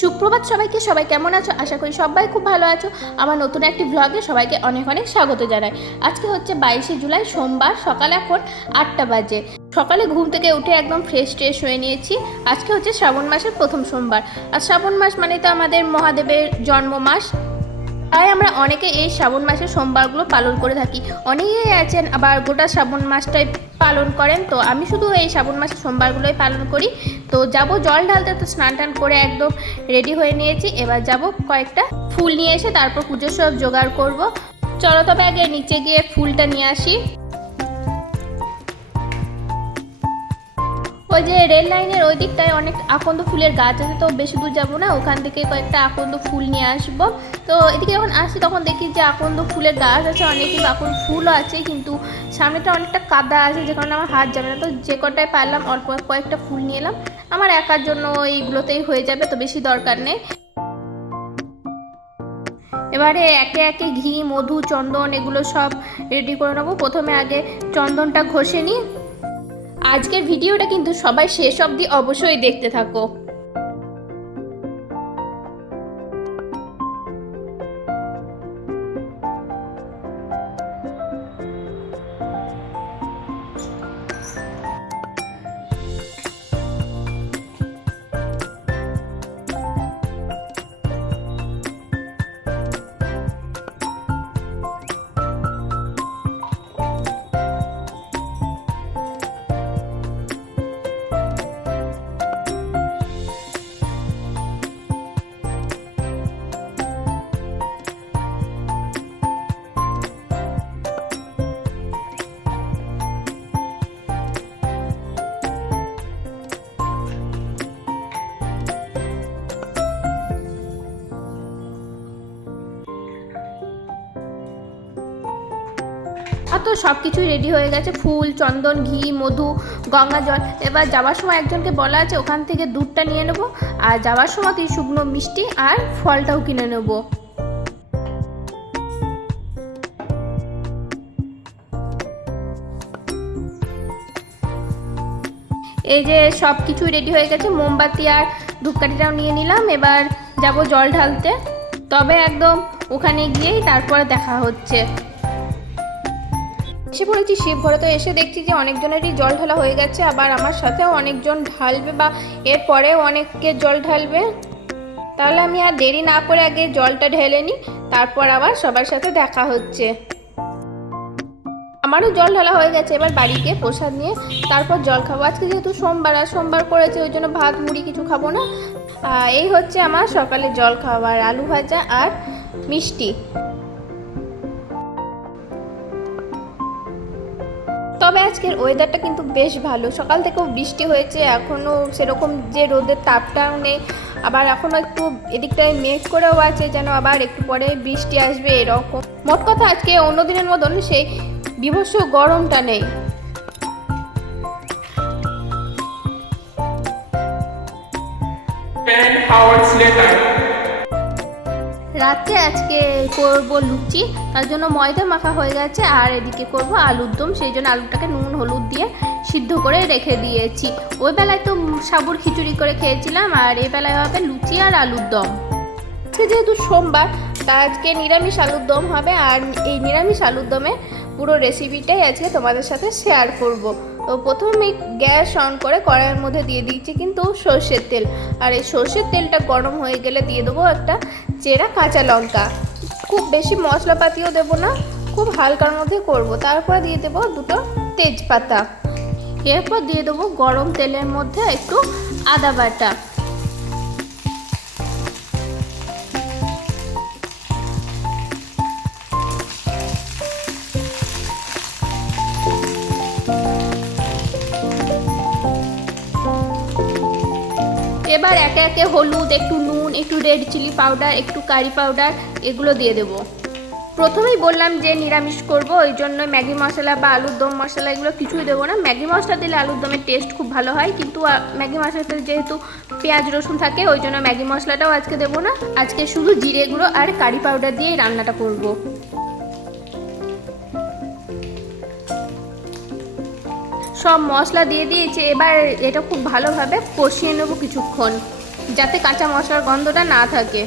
সুপ্রভাত সবাইকে, সবাই কেমন আছো? আশা করি সবাই খুব ভালো আছো। আমার নতুন একটি ব্লগে সবাইকে অনেক অনেক স্বাগত জানাই। আজকে হচ্ছে বাইশে জুলাই, সোমবার, সকাল এখন আটটা বাজে। সকালে ঘুম থেকে উঠে একদম ফ্রেশ ট্রেশ হয়ে নিয়েছি। আজকে হচ্ছে শ্রাবণ মাসের প্রথম সোমবার। আর শ্রাবণ মাস মানে তো আমাদের মহাদেবের জন্ম মাস তাই আমরা অনেকে এই শ্রাবণ মাসের সোমবারগুলো পালন করে থাকি। অনেকেই আছেন আবার গোটা শ্রাবণ মাসটাই পালন করেন, তো আমি শুধু এই শ্রাবণ মাসের সোমবারগুলোই পালন করি। তো যাব জল ঢালতে তো স্নান টান করে একদম রেডি হয়ে নিয়েছি, এবার যাব কয়েকটা ফুল নিয়ে এসে তারপর পুজোর সব জোগাড় করব। চলো তবে আগে নিচে গিয়ে ফুলটা নিয়ে আসি। ওই যে রেল লাইনের ওই দিকটায় অনেক আকন্দ ফুলের গাছ আছে, তো বেশি দূর যাব না, ওখান থেকে কয়েকটা আকন্দ ফুল নিয়ে আসব। তো এদিকে যখন আসি তখন দেখি যে আকন্দ ফুলের গাছ আছে, অনেক কিন্তু আকন্দ ফুলও আছে, কিন্তু সামনেটা অনেকটা কাদা আছে, যে কারণে আমার হাত যাবে না। তো যে কটায় পারলাম, অল্প কয়েকটা ফুল নিয়ে এলাম। আমার একার জন্য এইগুলোতেই হয়ে যাবে, তো বেশি দরকার নেই। এবারে একে একে ঘি, মধু, চন্দন, এগুলো সব রেডি করে নেব। প্রথমে আগে চন্দনটা ঘষে নিই। আজকের ভিডিওটা কিন্তু সবাই শেষ অবধি অবশ্যই দেখতে থাকো। তো সব কিছুই রেডি হয়ে গেছে। ফুল, চন্দন, ঘি, মধু, গঙ্গা জল। এবার যাওয়ার সময় একজনকে বলা আছে, ওখান থেকে দুধটা নিয়ে নেব। আর যাওয়ার সময় তুই শুকনো মিষ্টি আর ফলটাও কিনে নেব। এই যে সব কিছুই রেডি হয়ে গেছে, মোমবাতি আর ধূপকাঠিটাও নিয়ে নিলাম। এবার যাব জল ঢালতে। তবে একদম ওখানে গিয়েই তারপরে দেখা হচ্ছে। এসে পড়েছি, শিব ঘরে তো এসে দেখছি যে অনেকজনেরই জল ঢালা হয়ে গেছে, আবার আমার সাথেও অনেকজন ঢালবে বা এরপরেও অনেককে জল ঢালবে। তাহলে আমি আর দেরি না করে আগে জলটা ঢেলে নিই, তারপর আবার সবার সাথে দেখা হচ্ছে। আমারও জল ঢালা হয়ে গেছে, এবার বাড়ি গিয়ে প্রসাদ নিয়ে তারপর জল খাব। আজকে যেহেতু সোমবার, আর সোমবার করেছে ওই জন্য ভাত, মুড়ি কিছু খাব না। এই হচ্ছে আমার সকালে জল খাবার আলু ভাজা আর মিষ্টি। তবে আজকের ওয়েদারটা কিন্তু বেশ ভালো। সকাল থেকেও বৃষ্টি হয়েছে এখনও সেরকম যে রোদের তাপটাও নেই। আবার এখনও একটু এদিকটায় মেঘ করেও আছে, যেন আবার একটু পরে বৃষ্টি আসবে এরকম। মোট কথা আজকে অন্য দিনের মতন সেই বিভৎস গরমটা নেই। Ten hours later. রাত্রে আজকে করব লুচি, তার জন্য ময়দা মাখা হয়ে গেছে, আর এদিকে করব আলুর দম, সেই জন্য আলুটাকে নুন, হলুদ দিয়ে সিদ্ধ করে রেখে দিয়েছি। ওই বেলায় তো সাবুর খিচুড়ি করে খেয়েছিলাম, আর এই বেলায় হবে লুচি আর আলুর দম। আজকে যেহেতু সোমবার, তা আজকে নিরামিষ আলুর দম হবে, আর এই নিরামিষ আলুর দমে পুরো রেসিপিটাই আজকে তোমাদের সাথে শেয়ার করব। তো প্রথমে গ্যাস অন করে কড়াইয়ের মধ্যে দিয়ে দিচ্ছি কিন্তু সর্ষের তেল। আর এই সর্ষের তেলটা গরম হয়ে গেলে দিয়ে দেবো একটা চেরা কাঁচা লঙ্কা। খুব বেশি মশলাপাতিও দেবো না, খুব হালকার মধ্যে করব। তারপর দিয়ে দেবো দুটো তেজপাতা। এরপর দিয়ে দেবো গরম তেলের মধ্যে একটু আদা বাটা। এবার একে একে হলুদ, একটু নুন, একটু রেড চিলি পাউডার একটু কারি পাউডার এগুলো দিয়ে দেবো। প্রথমেই বললাম যে নিরামিষ করব, ওই জন্য ম্যাগি মশলা বা আলুর দম মশলা এগুলো কিছুই দেবো না। ম্যাগি মশলা দিলে আলুর দমের টেস্ট খুব ভালো হয়, কিন্তু ম্যাগি মশলাতে যেহেতু পেঁয়াজ, রসুন থাকে, ওই জন্য ম্যাগি মশলাটাও আজকে দেবো না। আজকে শুধু জিরে গুঁড়ো আর কারি পাউডার দিয়েই রান্নাটা করব। সব মশলা দিয়ে দিয়েছি, এবার এটা খুব ভালোভাবে কষিয়ে নেব কিছুক্ষণ, যাতে কাঁচা মশলার গন্ধটা না থাকে।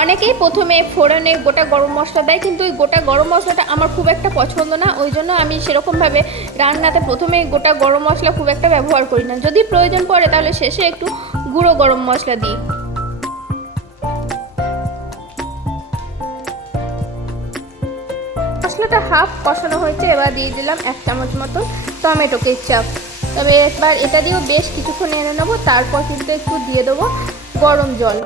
অনেকেই প্রথমে ফোড়নে গোটা গরম মশলা দেয়, কিন্তু ওই গোটা গরম মশলাটা আমার খুব একটা পছন্দ না, ওই জন্য আমি সেরকমভাবে রান্নাতে প্রথমে গোটা গরম মশলা খুব একটা ব্যবহার করি না। যদি প্রয়োজন পড়ে তাহলে শেষে একটু গুঁড়ো গরম মশলা দিই। মশলাটা হাফ কষানো হয়েছে, এবার দিয়ে দিলাম এক চামচ মতো টমেটো কেচাপ। তবে এবার এটা দিয়েও বেশ কিছুক্ষণ এনে নেব, তারপর কিন্তু একটু দিয়ে দেবো গরম জল।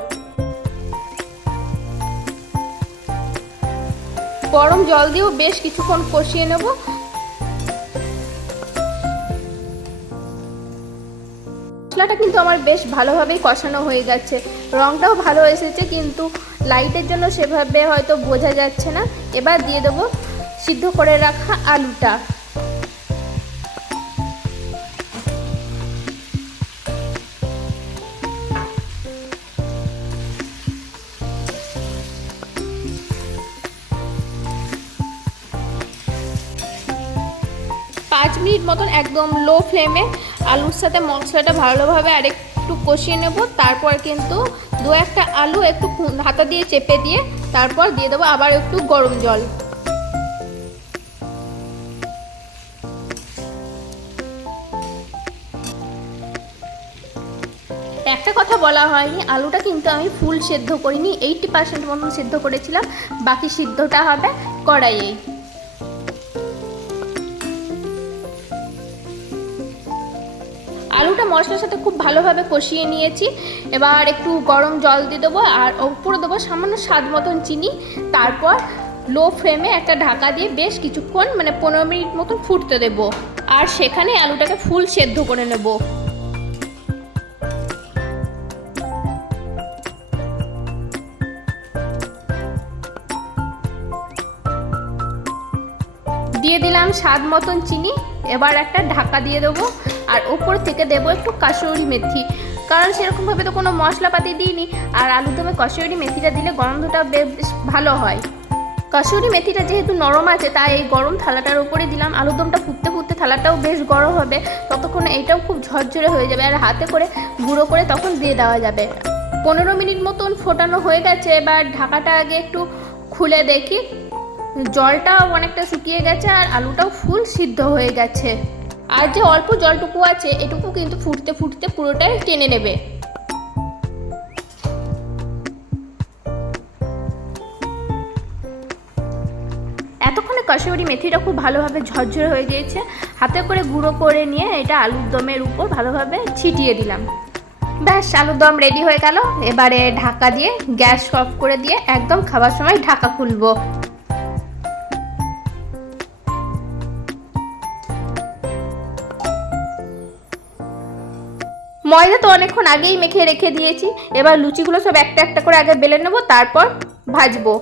গরম জল দিয়েও বেশ কিছুক্ষণ কষিয়ে নেব। মশলাটা কিন্তু আমার বেশ ভালোভাবেই কষানো হয়ে যাচ্ছে রঙটাও ভালো এসেছে, কিন্তু লাইটের জন্য সেভাবে হয়তো বোঝা যাচ্ছে না। এবার দিয়ে দেবো সিদ্ধ করে রাখা আলুটা। পাঁচ মিনিট মতন একদম লো ফ্লেমে আলুর সাথে মশলাটা ভালোভাবে আর একটু কষিয়ে নেব। তারপর কিন্তু দু একটা আলু একটু হাতা দিয়ে চেপে দিয়ে তারপর দিয়ে দেবো আবার একটু গরম জল। একটা কথা বলা হয়নি, আলুটা কিন্তু আমি ফুল সেদ্ধ করিনি এইটি পার্সেন্ট মতন সেদ্ধ করেছিলাম, বাকি সিদ্ধটা হবে কড়াইয়ে। আলুটা মশলার সাথে খুব ভালোভাবে কষিয়ে নিয়েছি, এবার একটু গরম জল দিয়ে দেবো, আর উপরে দেবো সামান্য স্বাদ মতন চিনি, তারপর লো ফ্লেমে একটা ঢাকা দিয়ে বেশ কিছুক্ষণ মানে পনেরো মিনিট মতন ফুটতে দেবো, আর সেখানে আলুটাকে ফুল সেদ্ধ করে নেব। দিয়ে দিলাম স্বাদ মতন চিনি। এবার একটা ঢাকা দিয়ে দেবো। আর ওপর থেকে দেবো একটু কাসুরি মেথি। কারণ সেরকমভাবে তো কোনো মশলাপাতি দিইনি। আর আলুর দমে কসুরি মেথিটা দিলে গন্ধটা বেশ ভালো হয়। কসুরি মেথিটা যেহেতু নরম আছে, তাই এই গরম থালাটার উপরে দিলাম। আলুর দমটা ফুটতে ফুটতে থালাটাও বেশ গরম হবে। ততক্ষণে এইটাও খুব ঝরঝরে হয়ে যাবে। আর হাতে করে গুঁড়ো করে তখন দিয়ে দেওয়া যাবে। পনেরো মিনিট মতন ফোটানো হয়ে গেছে। এবার ঢাকাটা আগে একটু খুলে দেখি। জলটাও অনেকটা শুকিয়ে গেছে আর আলুটাও ফুল সিদ্ধ হয়ে গেছে। আর যে অল্প জলটুকু আছে, এটুকু কিন্তু ফুটতে ফুটতে পুরোটাই টেনে নেবে। এতক্ষণে কষাবরি মেথিটা খুব ভালোভাবে ঝরঝরে হয়ে গিয়েছে। হাতে করে গুঁড়ো করে নিয়ে এটা আলুর দমের উপর ভালোভাবে ছিটিয়ে দিলাম। ব্যাস, আলুর দম রেডি হয়ে গেল। এবারে ঢাকা দিয়ে গ্যাস অফ করে দিয়ে একদম খাবার সময় ঢাকা খুলবো। ময়দা তো অনেকক্ষণ আগেই মেখে রেখে দিয়েছি। এবার লুচিগুলো সব একটা একটা করে আগে বেলে নেব, তারপর ভাজবো।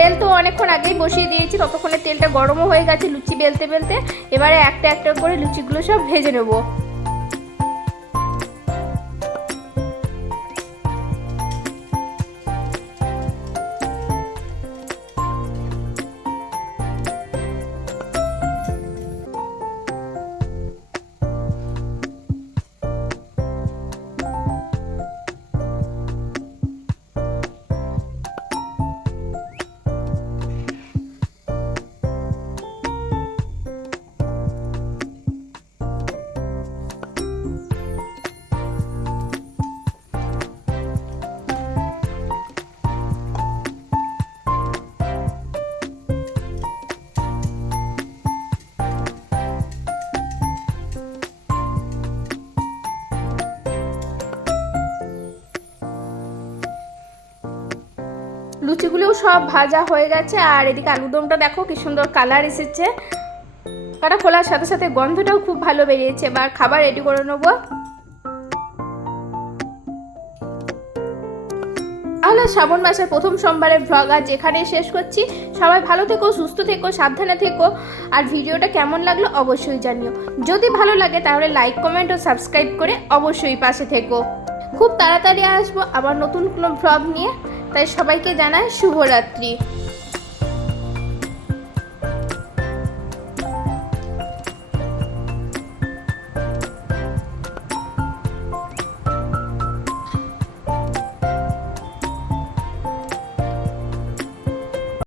তেল তো অনেকক্ষণ আগেই বসিয়ে দিয়েছি, ততক্ষণে তেলটা গরমও হয়ে গেছে লুচি বেলতে বেলতে। এবারে একটা একটা করে লুচিগুলো সব ভেজে নেব। সব ভাজা হয়ে গেছে, আর এদিকে আলুদমটা দেখো কি সুন্দর কালার এসেছে। কাটা খোলার সাথে সাথে গন্ধটাও খুব ভালো বেরিয়েছে, এবার খাবার রেডি করে নেব। তাহলে শ্রাবণ মাসের প্রথম সোমবারের ভ্লগ আজ এখানেই শেষ করছি। সবাই ভালো থেকো, সুস্থ থেকো, সাবধানে থেকো, আর ভিডিওটা কেমন লাগল অবশ্যই জানিও। যদি ভালো লাগে তাহলে লাইক কমেন্ট ও সাবস্ক্রাইব করে অবশ্যই পাশে থেকো। খুব তাড়াতাড়ি আসব আবার নতুন কোনো ভ্লগ নিয়ে। তাই সবাইকে জানায় শুভরাত্রি।